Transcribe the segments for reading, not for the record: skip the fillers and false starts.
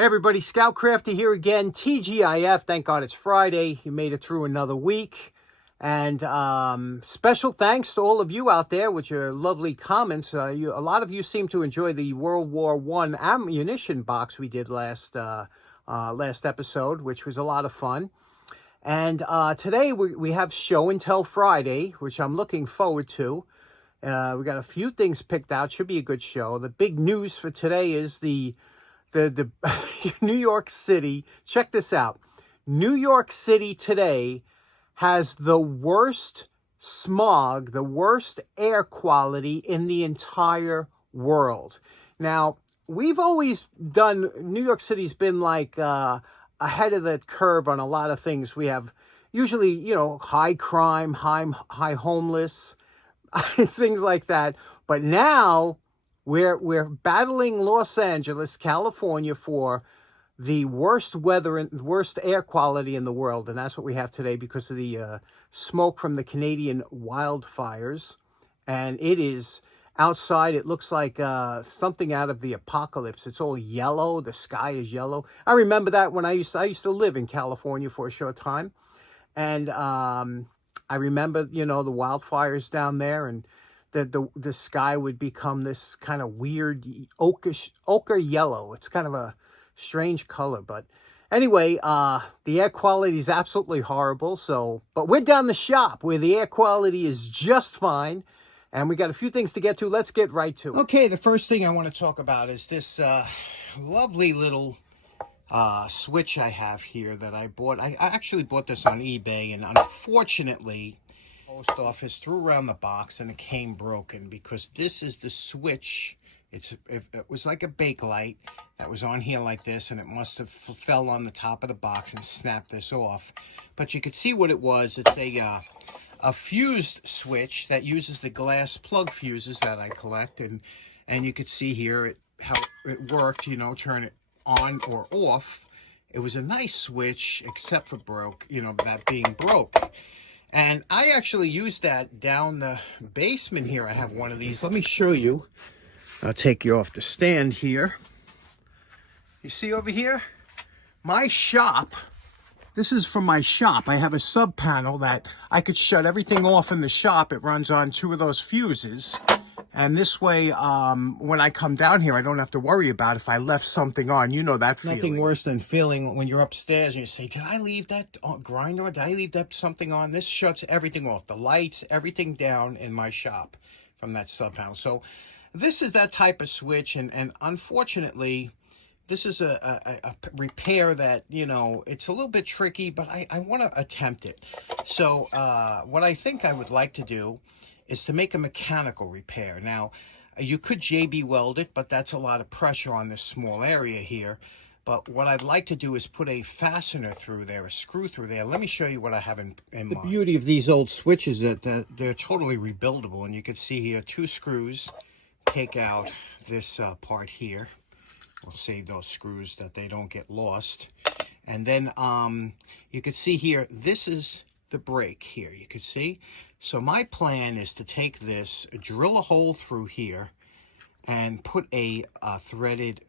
Hey everybody, Scout Crafty here again, TGIF. Thank God it's Friday. You made it through another week. And special thanks to all of you out there with your lovely comments. A lot of you seem to enjoy the World War I ammunition box we did last episode, which was a lot of fun. And today we have Show and Tell Friday, which I'm looking forward to. We got a few things picked out. Should be a good show. The big news for today is the New York City. Check this out. New York City today has the worst smog, the worst air quality in the entire world. Now, we've always done, New York City's been like ahead of the curve on a lot of things. We have usually, high crime, high homeless, things like that. But now we're battling Los Angeles, California for the worst weather and worst air quality in the world. And that's what we have today because of the smoke from the Canadian wildfires. And it is outside. It looks like something out of the apocalypse. It's all yellow. The sky is yellow. I remember that when I used to live in California for a short time. And I remember, the wildfires down there, and the sky would become this kind of weird ochre yellow. It's kind of a strange color, but anyway, the air quality is absolutely horrible. But we're down the shop where the air quality is just fine, and we got a few things to get to. Let's get right to it. Okay, the first thing I want to talk about is this lovely little switch I have here that I bought. I actually bought this on eBay, and unfortunately, post office threw around the box and it came broken because this is the switch. It was like a Bakelite that was on here like this, and it must have fell on the top of the box and snapped this off. But you could see what it was. It's a fused switch that uses the glass plug fuses that I collect, and you could see here how it worked. Turn it on or off. It was a nice switch, except for that being broke. And I actually used that down the basement here. I have one of these. Let me show you. I'll take you off the stand here. You see over here? My shop. This is from my shop. I have a sub panel that I could shut everything off in the shop. It runs on 2 of those fuses. And this way, when I come down here, I don't have to worry about if I left something on. You know that feeling. Nothing worse than feeling when you're upstairs and you say, did I leave that grinder? Did I leave that something on? This shuts everything off. The lights, everything down in my shop from that sub panel. So this is that type of switch. And unfortunately, this is a repair that, it's a little bit tricky, but I want to attempt it. So what I think I would like to do is to make a mechanical repair. Now, you could JB weld it, but that's a lot of pressure on this small area here. But what I'd like to do is put a fastener through there, a screw through there. Let me show you what I have in mind. The beauty of these old switches is that they're totally rebuildable. And you can see here 2 screws take out this part here. We'll save those screws that they don't get lost. And then you can see here, this is the brake here. You can see. So my plan is to take this, drill a hole through here, and put a threaded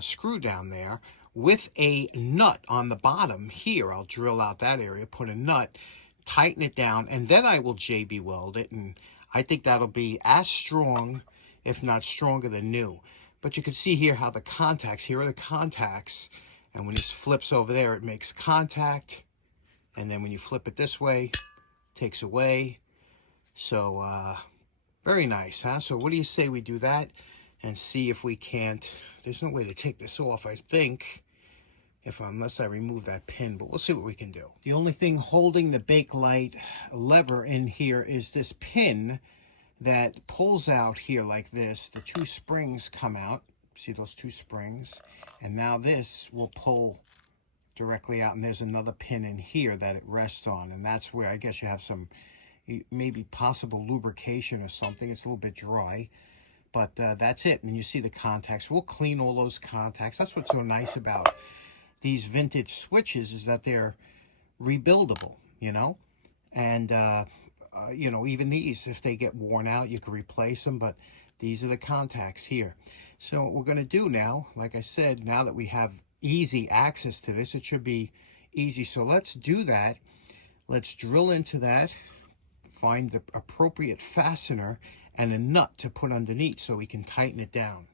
screw down there with a nut on the bottom here. I'll drill out that area, put a nut, tighten it down, and then I will JB weld it. And I think that'll be as strong, if not stronger than new. But you can see here how the contacts, here are the contacts. And when this flips over there, it makes contact. And then when you flip it this way, it takes away. So, very nice, huh? So what do you say we do that and see if we can't... There's no way to take this off, I think, unless I remove that pin, but we'll see what we can do. The only thing holding the Bakelite lever in here is this pin that pulls out here like this. The 2 springs come out. See those 2 springs? And now this will pull directly out, and there's another pin in here that it rests on, and that's where I guess you have some maybe possible lubrication or something. It's a little bit dry, but that's it. And you see the contacts. We'll clean all those contacts. That's what's so nice about these vintage switches, is that they're rebuildable, and even these, if they get worn out, you can replace them. But these are the contacts here. So what we're going to do now, like I said, now that we have easy access to this. It should be easy. So let's do that. Let's drill into that, find the appropriate fastener and a nut to put underneath so we can tighten it down.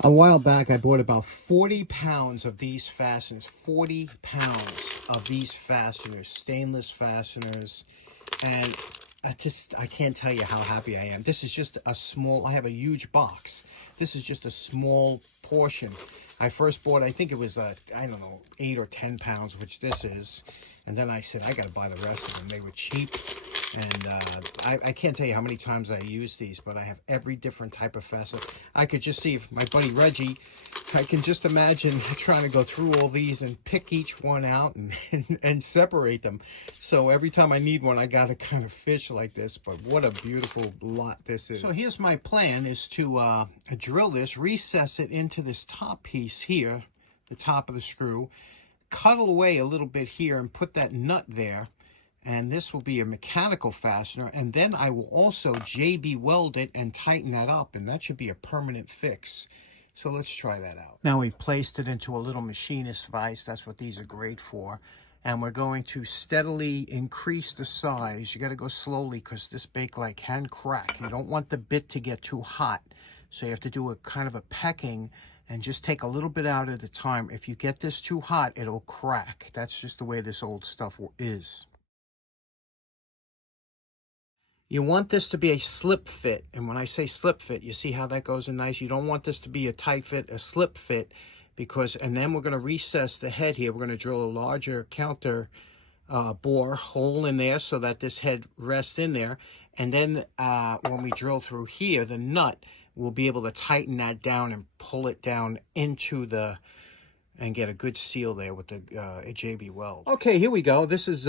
A while back, I bought about 40 pounds of these fasteners, 40 pounds of these fasteners, stainless fasteners, and I can't tell you how happy I am. This is just a small, I have a huge box. This is just a small portion. I first bought, I think it was, I don't know, 8 or 10 pounds, which this is. And then I said, I got to buy the rest of them. They were cheap. And I can't tell you how many times I use these, but I have every different type of fastener. I could just see if my buddy Reggie, I can just imagine trying to go through all these and pick each one out and separate them. So every time I need one, I got to kind of fish like this. But what a beautiful lot this is. So here's my plan, is to drill this, recess it into this top piece here, the top of the screw, cuddle away a little bit here and put that nut there. And this will be a mechanical fastener. And then I will also JB weld it and tighten that up. And that should be a permanent fix. So let's try that out. Now we've placed it into a little machinist vise. That's what these are great for. And we're going to steadily increase the size. You got to go slowly because this Bakelite can crack. You don't want the bit to get too hot. So you have to do a kind of a pecking and just take a little bit out at a time. If you get this too hot, it'll crack. That's just the way this old stuff is. You want this to be a slip fit. And when I say slip fit, you see how that goes in nice? You don't want this to be a tight fit, a slip fit, because, and then we're going to recess the head here. We're going to drill a larger counter bore hole in there so that this head rests in there. And then when we drill through here, the nut, we'll be able to tighten that down and pull it down into the, and get a good seal there with the JB weld. Okay, here we go. This is,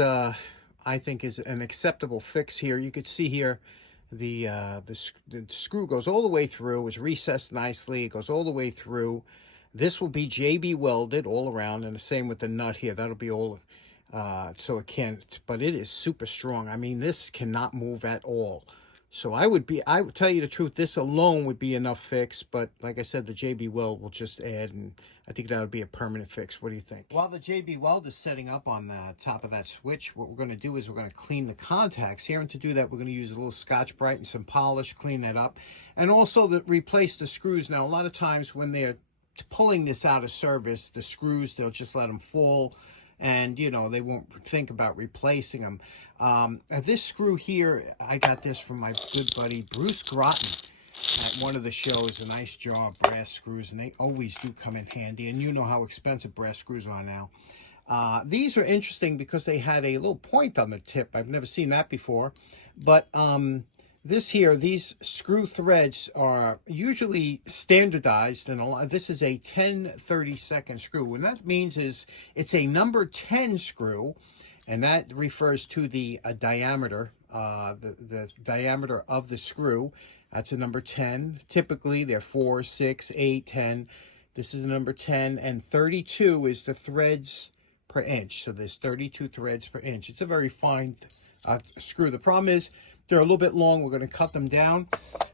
I think, is an acceptable fix here. You could see here the screw goes all the way through. It's recessed nicely. It goes all the way through. This will be JB welded all around, and the same with the nut here. That'll be all, so it can't, but it is super strong. I mean, this cannot move at all. So I would tell you the truth, this alone would be enough fix, but like I said, the JB weld will just add, and I think that would be a permanent fix. What do you think? While the JB weld is setting up on the top of that switch, what we're going to do is we're going to clean the contacts here, and to do that, we're going to use a little Scotch-Brite and some polish, clean that up, and also replace the screws. Now, a lot of times when they're pulling this out of service, the screws, they'll just let them fall, and you know, they won't think about replacing them. This screw here, I got this from my good buddy Bruce Groton at one of the shows. A nice jar of brass screws, and they always do come in handy, and you know how expensive brass screws are now. These are interesting because they had a little point on the tip. I've never seen that before, but this here, these screw threads are usually standardized, and this is a 10/32 screw. And that means is it's a number 10 screw, and that refers to the diameter, the diameter of the screw. That's a number 10. Typically, they're 4, 6, 8, 10. This is a number 10, and 32 is the threads per inch. So there's 32 threads per inch. It's a very fine screw. The problem is, they're a little bit long. We're going to cut them down,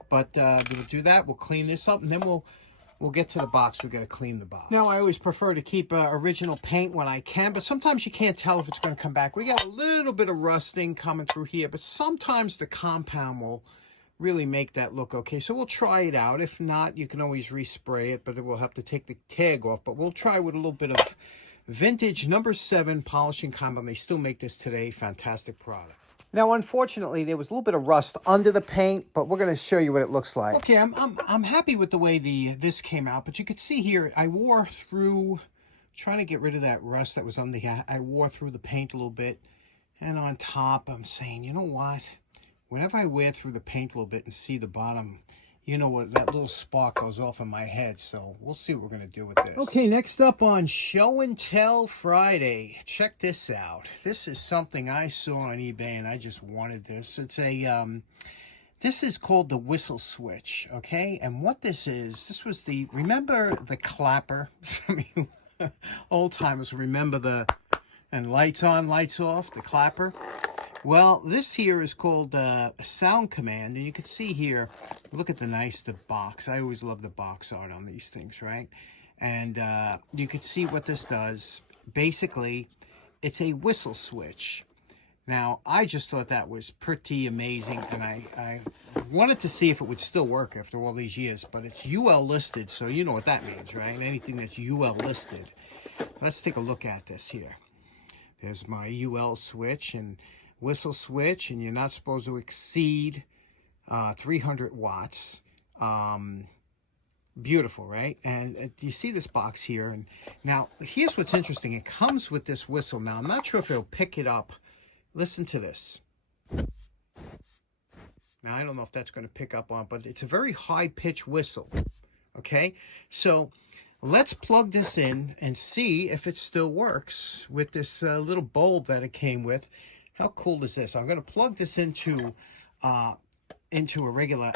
but we'll do that. We'll clean this up, and then we'll get to the box. We've got to clean the box. Now, I always prefer to keep original paint when I can, but sometimes you can't tell if it's going to come back. We got a little bit of rusting coming through here, but sometimes the compound will really make that look okay. So we'll try it out. If not, you can always respray it, but then we'll have to take the tag off. But we'll try with a little bit of vintage number 7 polishing compound. They still make this today. Fantastic product. Now, unfortunately, there was a little bit of rust under the paint, but we're going to show you what it looks like. Okay, I'm happy with the way this came out, but you can see here, I wore through, trying to get rid of that rust that was under here. I wore through the paint a little bit, and on top, I'm saying, you know what? Whenever I wear through the paint a little bit and see the bottom, you know what, that little spark goes off in my head. So we'll see what we're going to do with this. Okay, next up on Show and Tell Friday. Check this out. This is something I saw on eBay, and I just wanted this. It's a, this is called the whistle switch, okay? And what this is, this was the, remember the clapper? Some of you old timers remember and lights on, lights off, the clapper. Well, this here is called a sound command, and you can see here, look at the box. I always love the box art on these things, right? And you can see what this does. Basically, it's a whistle switch. Now, I just thought that was pretty amazing, and I wanted to see if it would still work after all these years, but it's UL listed, so you know what that means, right? Anything that's UL listed. Let's take a look at this here. There's my UL switch and whistle switch, and you're not supposed to exceed 300 watts. Beautiful, right? And you see this box here, and now here's what's interesting. It comes with this whistle. Now, I'm not sure if it'll pick it up. Listen to this. Now, I don't know if that's going to pick up on, but it's a very high-pitched whistle, okay? So let's plug this in and see if it still works with this little bulb that it came with. How cool is this? I'm going to plug this into a regular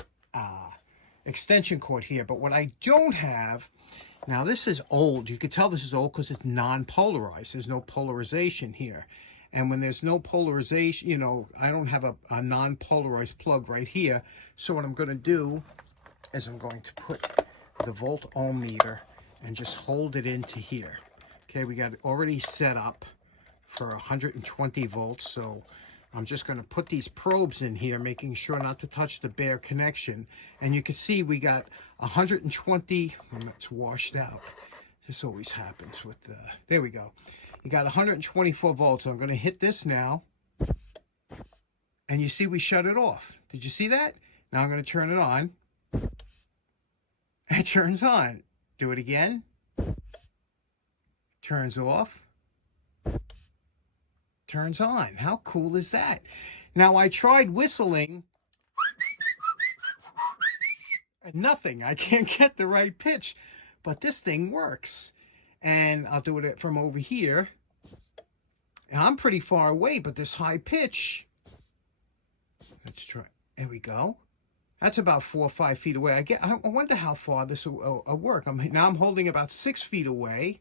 extension cord here, but what I don't have, now this is old. You can tell this is old because it's non-polarized. There's no polarization here. And when there's no polarization, you know, I don't have a non-polarized plug right here. So what I'm going to do is I'm going to put the volt ohm meter and just hold it into here. Okay, we got it already set up for 120 volts. So I'm just going to put these probes in here, making sure not to touch the bare connection. And you can see we got 120, and it's washed out. This always happens with the, there we go. You got 124 volts. So I'm going to hit this now. And you see we shut it off. Did you see that? Now I'm going to turn it on. It turns on. Do it again. Turns off. Turns on. How cool is that? Now I tried whistling. And nothing. I can't get the right pitch. But this thing works. And I'll do it from over here. And I'm pretty far away, but this high pitch. Let's try. There we go. That's about 4 or 5 feet away. I wonder how far this will work. Now I'm holding about 6 feet away.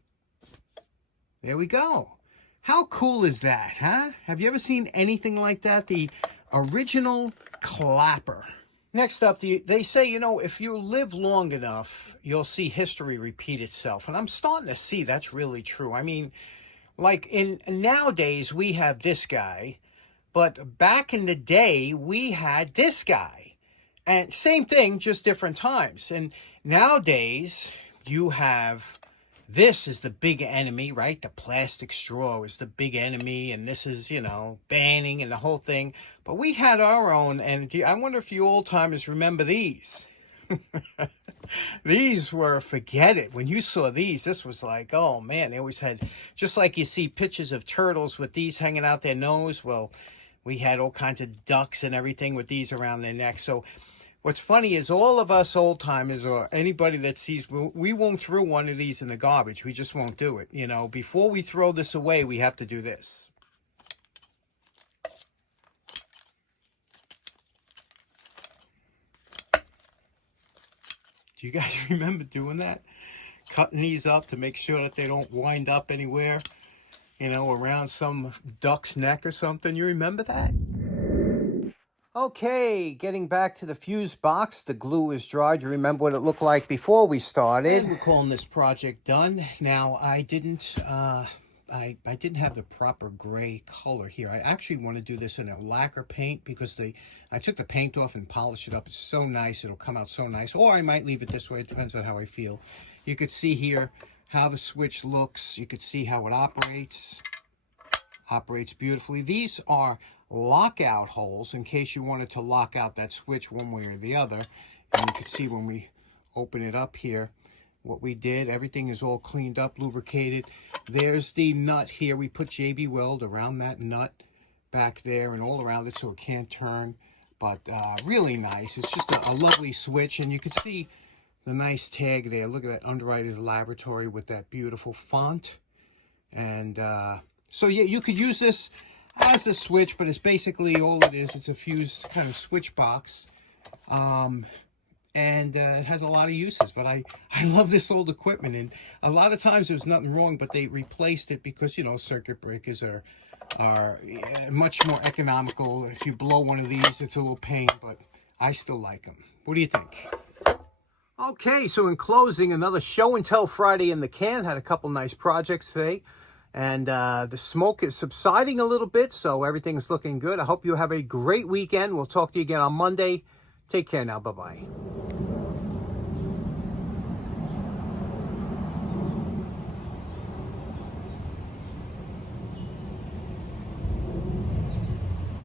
There we go. How cool is that, huh? Have you ever seen anything like that? The original clapper. Next up, they say, you know, if you live long enough, you'll see history repeat itself. And I'm starting to see that's really true. I mean, like nowadays, we have this guy. But back in the day, we had this guy. And same thing, just different times. And nowadays, you have, this is the big enemy, right? The plastic straw is the big enemy. And this is, you know, banning and the whole thing. But we had our own. And I wonder if you old timers remember these. These were, forget it. When you saw these, this was like, oh man, they always had, just like you see pictures of turtles with these hanging out their nose. Well, we had all kinds of ducks and everything with these around their neck. So what's funny is all of us old timers or anybody that sees, we won't throw one of these in the garbage. We just won't do it. You know, before we throw this away, we have to do this. Do you guys remember doing that? Cutting these up to make sure that they don't wind up anywhere, you know, around some duck's neck or something. You remember that? Okay, getting back to the fuse box. The glue is dried. You remember what it looked like before we started. And we're calling this project done. Now, I didn't have the proper gray color here. I actually want to do this in a lacquer paint because I took the paint off and polished it up. It's so nice. It'll come out so nice. Or I might leave it this way. It depends on how I feel. You could see here how the switch looks. You could see how it operates. Operates beautifully. These are lockout holes in case you wanted to lock out that switch one way or the other. And you can see when we open it up here what we did. Everything is all cleaned up, lubricated. There's the nut here. We put JB Weld around that nut back there and all around it so it can't turn. But really nice. It's just a lovely switch. And you can see the nice tag there. Look at that, Underwriters Laboratory with that beautiful font. And so yeah, you could use this as a switch, but it's basically all it is. It's a fused kind of switch box. And it has a lot of uses, but I love this old equipment. And a lot of times there was nothing wrong, but they replaced it because, you know, circuit breakers are much more economical. If you blow one of these, it's a little pain, but I still like them. What do you think? Okay, so in closing, another show and tell Friday in the can. Had a couple nice projects today. And the smoke is subsiding a little bit, so everything's looking good. I hope you have a great weekend. We'll talk to you again on Monday. Take care now. Bye-bye.